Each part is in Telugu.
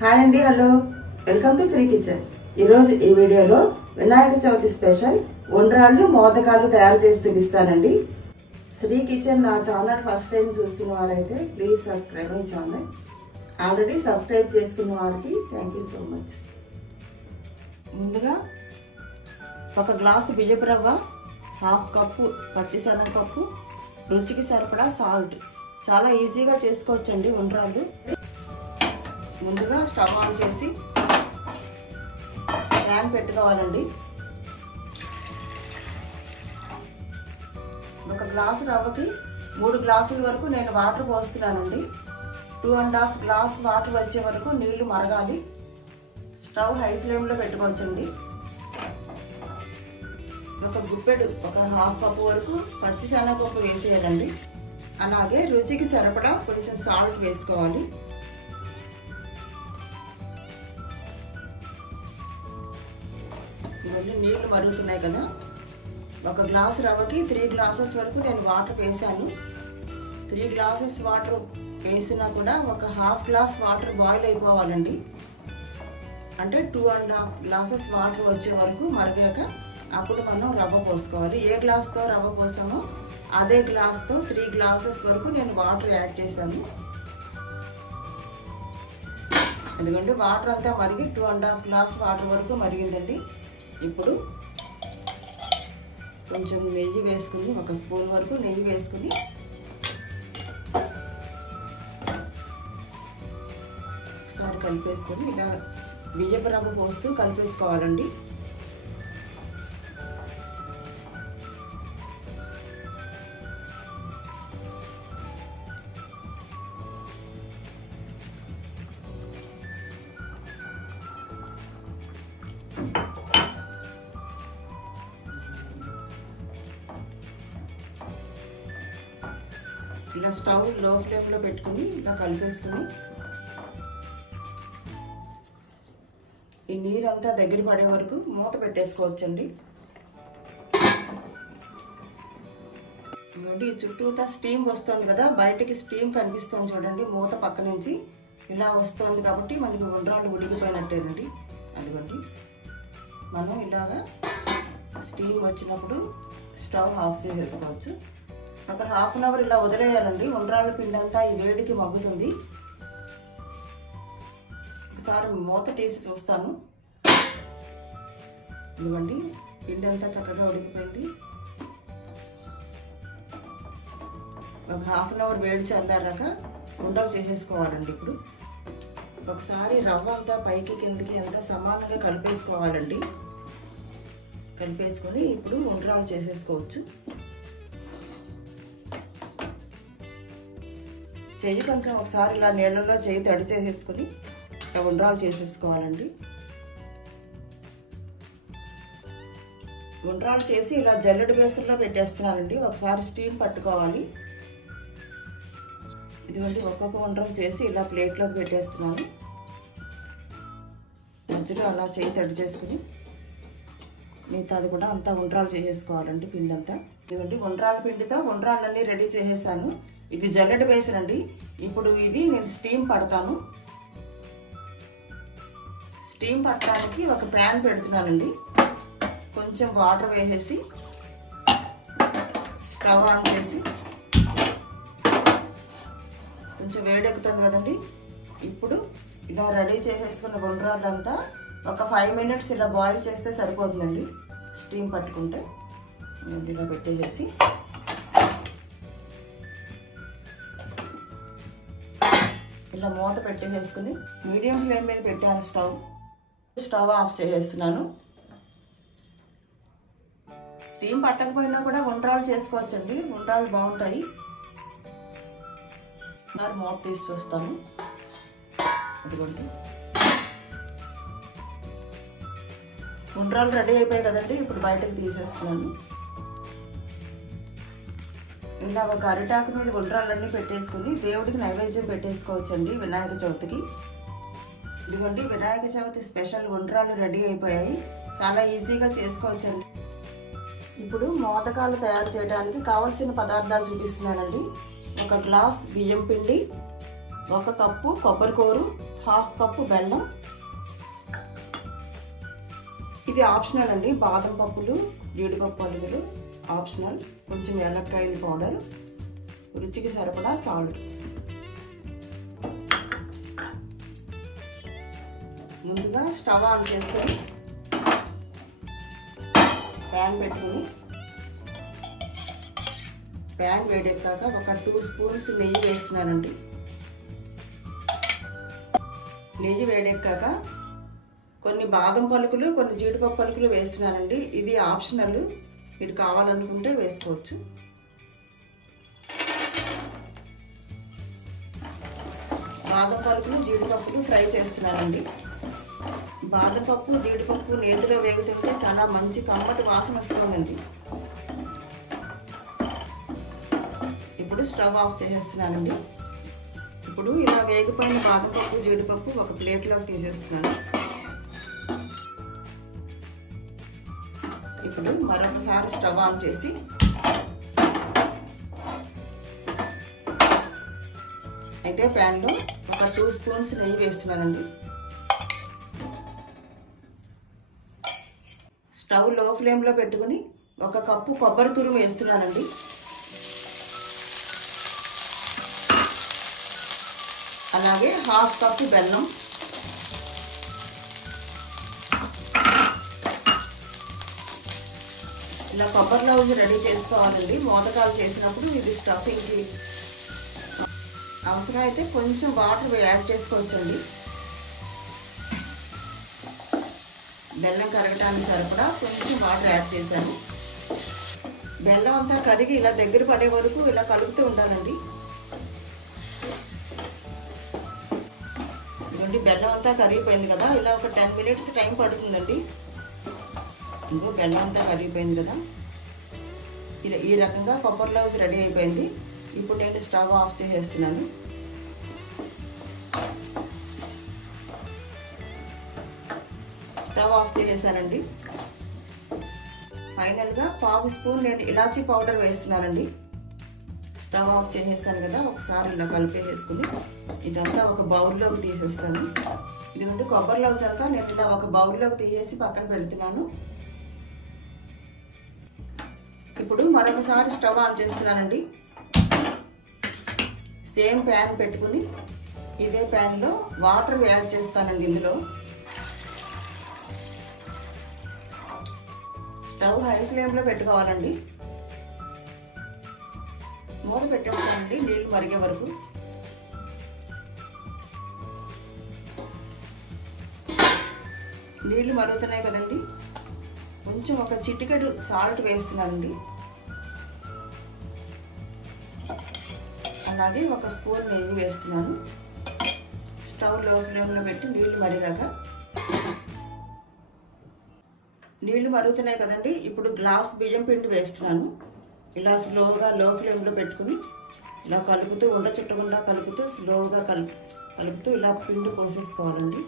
హాయ్ అండి, hello, welcome to Sri kitchen. ఈరోజు ఈ వీడియోలో వినాయక చవితి స్పెషల్ ఉండ్రాళ్ళు మోదకాలు తయారు చేసి చూపిస్తానండి. శ్రీ కిచెన్ నా ఛానల్ ఫస్ట్ టైం చూస్తున్న వారైతే please subscribe my channel. Already subscribe చేసుకున్న వారికి థ్యాంక్ యూ సో మచ్. ముందుగా ఒక గ్లాసు బియ్యపు రవ్వ, హాఫ్ కప్పు పచ్చిశనగపప్పు, రుచికి సరిపడా సాల్ట్. చాలా ఈజీగా చేసుకోవచ్చండి ఉండ్రాళ్ళు. ముందుగా స్టవ్ ఆన్ చేసి ప్యాన్ పెట్టుకోవాలండి. ఒక గ్లాసు రవ్వకి 3 గ్లాసుల వరకు నేను వాటర్ పోస్తున్నానండి. 2.5 గ్లాస్ వాటర్ వచ్చే వరకు నీళ్లు మరగాలి. స్టవ్ హై ఫ్లేమ్లో పెట్టుకోవచ్చండి. ఒక గుప్పెడు, ఒక హాఫ్ కప్పు వరకు పచ్చిశనగపప్పు వేసేయాలండి. అలాగే రుచికి సరిపడా కొంచెం సాల్ట్ వేసుకోవాలి. ఇవన్నీ నీళ్లు మరుగుతున్నాయి కదా. ఒక గ్లాసు రవ్వకి 3 గ్లాసెస్ వరకు నేను వాటర్ వేసాను. 3 గ్లాసెస్ వాటర్ వేసినా కూడా ఒక హాఫ్ గ్లాస్ వాటర్ బాయిల్ అయిపోవాలండి. అంటే 2.5 గ్లాసెస్ వాటర్ వచ్చే వరకు మరిగాక అప్పుడు మనం రవ్వ పోసుకోవాలి. ఏ గ్లాస్తో రవ్వ పోసామో అదే గ్లాస్తో 3 గ్లాసెస్ వరకు నేను వాటర్ యాడ్ చేశాను. ఎందుకంటే వాటర్ అంతా మరిగి 2.5 గ్లాస్ వాటర్ వరకు మరిగిందండి. ఇప్పుడు కొంచెం నెయ్యి వేసుకుని, ఒక స్పూన్ వరకు నెయ్యి వేసుకుని ఒకసారి కలిపేసుకొని ఇలా బియ్యపు రవ్వ పోస్తూ కలిపేసుకోవాలండి. ఇలా స్టవ్ లో ఫ్లేమ్లో పెట్టుకుని ఇలా కలిపేసుకుని ఈ నీరంతా దగ్గర పడే వరకు మూత పెట్టేసుకోవచ్చండి. ఈ చుట్టూతా స్టీమ్ వస్తుంది కదా, బయటికి స్టీమ్ కనిపిస్తుంది చూడండి. మూత పక్క నుంచి ఇలా వస్తుంది కాబట్టి మనకి ఉండ్రాళ్ళు ఉడికిపోయినట్టేనండి. అదిగోండి, మనం ఇలాగా స్టీమ్ వచ్చినప్పుడు స్టవ్ ఆఫ్ చేసేసుకోవచ్చు. ఒక హాఫ్ అన్ అవర్ ఇలా వదిలేయాలండి. ఉండ్రాళ్ళ పిండి అంతా ఈ వేడికి మగ్గుతుంది. ఒకసారి మూత తీసి చూస్తాను. ఇదిగోండి, పిండి అంతా చక్కగా ఉడికిపోయింది. ఒక హాఫ్ అన్ అవర్ వేడి చల్లారాక ఉండలు చేసేసుకోవాలండి. ఇప్పుడు ఒకసారి రవ్వ అంతా పైకి కిందకి అంతా సమానంగా కలిపేసుకోవాలండి. కలిపేసుకొని ఇప్పుడు ఉండ్రాలు చేసేసుకోవచ్చు. చెయ్యి కొంచెం ఒకసారి ఇలా నీళ్ళలో చెయ్యి తడి చేసేసుకుని ఉండ్రాలు చేసేసుకోవాలండి. ఉండ్రాలు చేసి ఇలా జల్లెడ బేసన్లో పెట్టేస్తున్నానండి. ఒకసారి స్టీమ్ పట్టుకోవాలి. ఇదిగోండి, ఒక్కొక్క ఉండ్రం చేసి ఇలా ప్లేట్లోకి పెట్టేస్తున్నాను. మధ్యలో అలా చెయ్యి తడి చేసుకుని మిగతాది కూడా అంతా ఉండ్రాలు చేసేసుకోవాలండి. పిండి అంతా ఇదిగోండి, ఉండ్రాల పిండితో ఉండ్రాలన్నీ రెడీ చేసేసాను. ఇది జల్లెడ బేసన్ అండి. ఇప్పుడు ఇది నేను స్టీమ్ పడతాను. స్టీమ్ పట్టడానికి ఒక ప్యాన్ పెడుతున్నానండి. కొంచెం వాటర్ వేసేసి స్టవ్ ఆన్ చేసి కొంచెం వేడెక్కుతుంది కదండి. ఇప్పుడు ఇలా రెడీ చేసేసుకున్న ఉండ్రాళ్ళంతా ఒక 5 మినిట్స్ ఇలా బాయిల్ చేస్తే సరిపోతుందండి. స్టీమ్ పట్టుకుంటే ఇలా పెట్టేసి ఇలా మూత పెట్టేసుకుని మీడియం ఫ్లేమ్ మీద పెట్టాను. స్టవ్ ఆఫ్ చేసేస్తున్నాను. స్టీమ్ పట్టకపోయినా కూడా ఉండ్రాలు చేసుకోవచ్చండి. ఉండ్రాలు బాగుంటాయి. మూత తీసి చూస్తాను. అదిగోండి, ఉండ్రాలు రెడీ అయిపోయాయి కదండి. ఇప్పుడు బయటకు తీసేస్తున్నాను. ఇలా ఒక అరిటాకు మీద ఉండ్రాలన్నీ పెట్టేసుకుని దేవుడికి నైవేద్యం పెట్టేసుకోవచ్చండి వినాయక చవితికి. ఇదిగోండి, వినాయక చవితి స్పెషల్ ఉండ్రాలు రెడీ అయిపోయాయి. చాలా ఈజీగా చేసుకోవచ్చండి. ఇప్పుడు మోదకాలు తయారు చేయడానికి కావలసిన పదార్థాలు చూపిస్తున్నానండి. ఒక గ్లాస్ బియ్యం పిండి, 1 కప్పు కొబ్బరి కూర, హాఫ్ కప్పు బెల్లం. ఇది ఆప్షనల్ అండి. బాదం పప్పులు, జీడిపప్పు పలుకులు ఆప్షనల్. కొంచెం యాలక్కాయల పౌడర్, రుచికి సరిపడా సాల్ట్. ముందుగా స్టవ్ ఆన్ చేసుకొని ప్యాన్ పెట్టుకుని, ప్యాన్ వేడెక్కాక ఒక 2 స్పూన్స్ నెయ్యి వేస్తున్నానండి. నెయ్యి వేడెక్కాక కొన్ని బాదం పలుకులు, కొన్ని జీడిపప్పు పలుకులు వేస్తున్నానండి. ఇది ఆప్షనల్, మీరు కావాలనుకుంటే వేసుకోవచ్చు. బాదం పలుకులు, జీడిపప్పులు ఫ్రై చేస్తున్నానండి. బాదం పప్పు, జీడిపప్పు నేతిలో వేగుతుంటే చాలా మంచి కమ్మటి వాసన వస్తుందండి. ఇప్పుడు స్టవ్ ఆఫ్ చేసేస్తున్నానండి. ఇప్పుడు ఇలా వేగిపోయిన బాదం పప్పు, జీడిపప్పు ఒక ప్లేట్లోకి తీసేస్తున్నాను. ఇప్పుడు మరొకసారి స్టవ్ ఆన్ చేసి అయితే ప్యాన్లో ఒక 2 స్పూన్స్ నెయ్యి వేస్తున్నానండి. స్టవ్ లో ఫ్లేమ్లో పెట్టుకుని 1 కప్పు కొబ్బరి తురుము వేస్తున్నానండి. అలాగే హాఫ్ కప్పు బెల్లం, ఇలా కొబ్బరి లౌజ్ రెడీ చేసుకోవాలండి. మోదకాలు చేసినప్పుడు ఇది స్టఫింగ్కి అవసరం అయితే కొంచెం వాటర్ యాడ్ చేసుకోవచ్చండి. బెల్లం కరగటానికి సరిపడా కొంచెం వాటర్ యాడ్ చేశాను. బెల్లం అంతా కరిగి ఇలా దగ్గర పడే వరకు ఇలా కలుపుతూ ఉండాలండి. ఇదిగోండి బెల్లం అంతా కరిగిపోయింది కదా, ఇలా ఒక 10 మినిట్స్ టైం పడుతుందండి. ఇంకో బెల్లం అంతా కరిగిపోయింది కదా, ఇలా ఈ రకంగా కొబ్బరి లౌజ్ రెడీ అయిపోయింది. ఇప్పుడు నేను స్టవ్ ఆఫ్ చేసేస్తున్నాను. స్టవ్ ఆఫ్ చేసేసానండి. ఫైనల్గా 1/2 స్పూన్ నేను ఇలాచీ పౌడర్ వేస్తున్నానండి. స్టవ్ ఆఫ్ చేసేస్తాను కదా, ఒకసారి ఇలా కలిపేసుకుని ఇదంతా ఒక బౌల్లోకి తీసేస్తాను. ఇదిగోండి కొబ్బరి లౌజ్ అంతా నేను ఇలా ఒక బౌల్లోకి తీసేసి పక్కన పెడుతున్నాను. ఇప్పుడు మరొకసారి స్టవ్ ఆన్ చేస్తున్నానండి. సేమ్ ప్యాన్ పెట్టుకుని ఇదే ప్యాన్లో వాటర్ యాడ్ చేస్తానండి. ఇందులో స్టవ్ హై ఫ్లేమ్లో పెట్టుకోవాలండి. మూత పెట్టేస్తానండి నీళ్లు మరిగే వరకు. నీళ్లు మరుగుతున్నాయి కదండి, కొంచెం ఒక చిటికెడు సాల్ట్ వేస్తున్నానండి. అలాగే 1 స్పూన్ నెయ్యి వేస్తున్నాను. స్టవ్ లో ఫ్లేమ్లో పెట్టి నీళ్లు మరిగాక, నీళ్లు మరుగుతున్నాయి కదండి, ఇప్పుడు గ్లాస్ బియ్యం పిండి వేస్తున్నాను. ఇలా స్లోగా లో ఫ్లేమ్లో పెట్టుకుని ఇలా కలుపుతూ, ఉండ చుట్టకుండా కలుపుతూ, స్లోగా కలుపుతూ ఇలా పిండి పోసేసుకోవాలండి.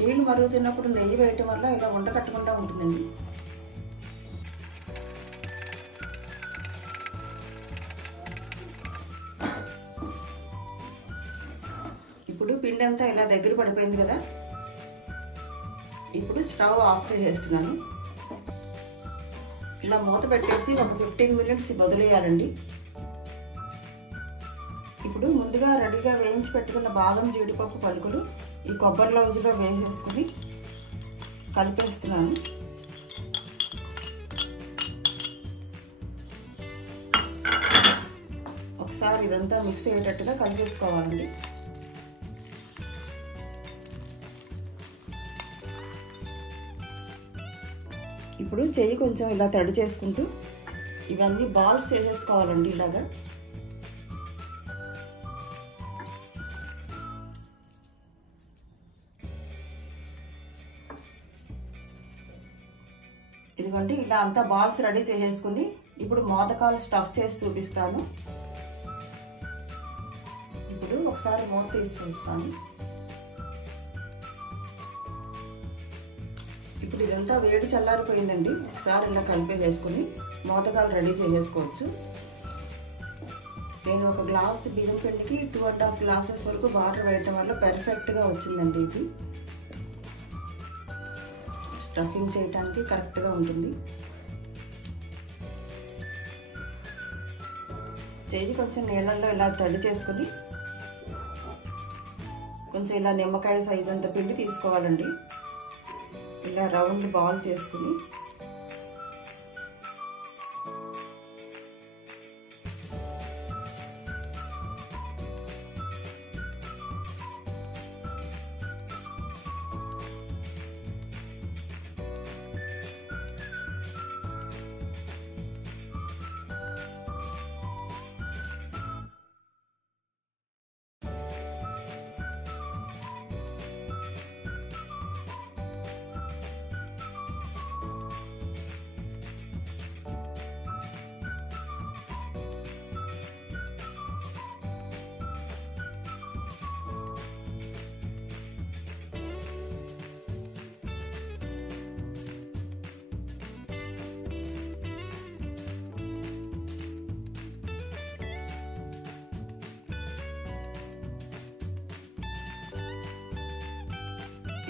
నీళ్లు మరుగుతున్నప్పుడు నెయ్యి వేయటం వల్ల ఇలా ఉండ కట్టకుండా ఉంటుందండి. ఇప్పుడు పిండి అంతా ఇలా దగ్గర పడిపోయింది కదా, ఇప్పుడు స్టవ్ ఆఫ్ చేసేస్తున్నాను. ఇలా మూత పెట్టేసి ఒక 15 మినిట్స్ వదిలేయాలండి. ఇప్పుడు ముందుగా రెడీగా వేయించి పెట్టుకున్న బాదం, జీడిపప్పు పలుకులు ఈ కొబ్బరి లౌజ్లో వేసేసుకుని కలిపేస్తున్నాను. ఒకసారి ఇదంతా మిక్స్ అయ్యేటట్టుగా కలిపేసుకోవాలండి. ఇప్పుడు చెయ్యి కొంచెం ఇలా తడి చేసుకుంటూ ఇవన్నీ బాల్స్ చేసేసుకోవాలండి. ఇలాగా ఇదిగోండి, ఇలా అంతా బాల్స్ రెడీ చేసేసుకుని ఇప్పుడు మోదకాలు స్టఫ్ చేసి చూపిస్తాను. ఇప్పుడు ఒకసారి మూత తీసి చూస్తాను. ఇప్పుడు ఇదంతా వేడి చల్లారిపోయిందండి. ఒకసారి ఇలా కలిపేసేసుకుని మోదకాలు రెడీ చేసేసుకోవచ్చు. నేను ఒక గ్లాస్ బియ్యం పిండికి 2.5 గ్లాసెస్ వరకు వాటర్ వేయటం వల్ల పర్ఫెక్ట్గా వచ్చిందండి. ఇది స్టఫింగ్ చేయడానికి కరెక్ట్గా ఉంటుంది. చేయి కొంచెం నీళ్ళల్లో ఇలా తడి చేసుకుని కొంచెం ఇలా నిమ్మకాయ సైజ్ అంత పిండి తీసుకోవాలండి. ఇలా రౌండ్ బాల్ చేసుకుని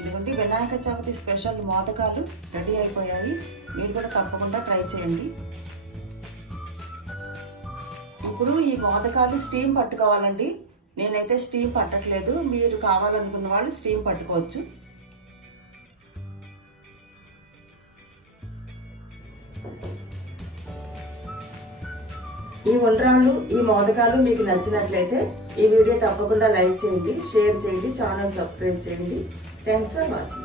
ఇదిగోండి వినాయక చవితి స్పెషల్ మోదకాలు రెడీ అయిపోయాయి. మీరు కూడా తప్పకుండా ట్రై చేయండి. ఇప్పుడు ఈ మోదకాలు స్టీమ్ పట్టుకోవాలండి. నేనైతే స్టీమ్ పట్టట్లేదు. మీరు కావాలనుకున్న వాళ్ళు స్టీమ్ పట్టుకోవచ్చు. ఈ ఉండ్రాళ్ళు ఈ మోదకాలు మీకు నచ్చినట్లయితే ఈ వీడియో తప్పకుండా లైక్ చేయండి, షేర్ చేయండి, ఛానల్ సబ్స్క్రైబ్ చేయండి. Thanks for watching.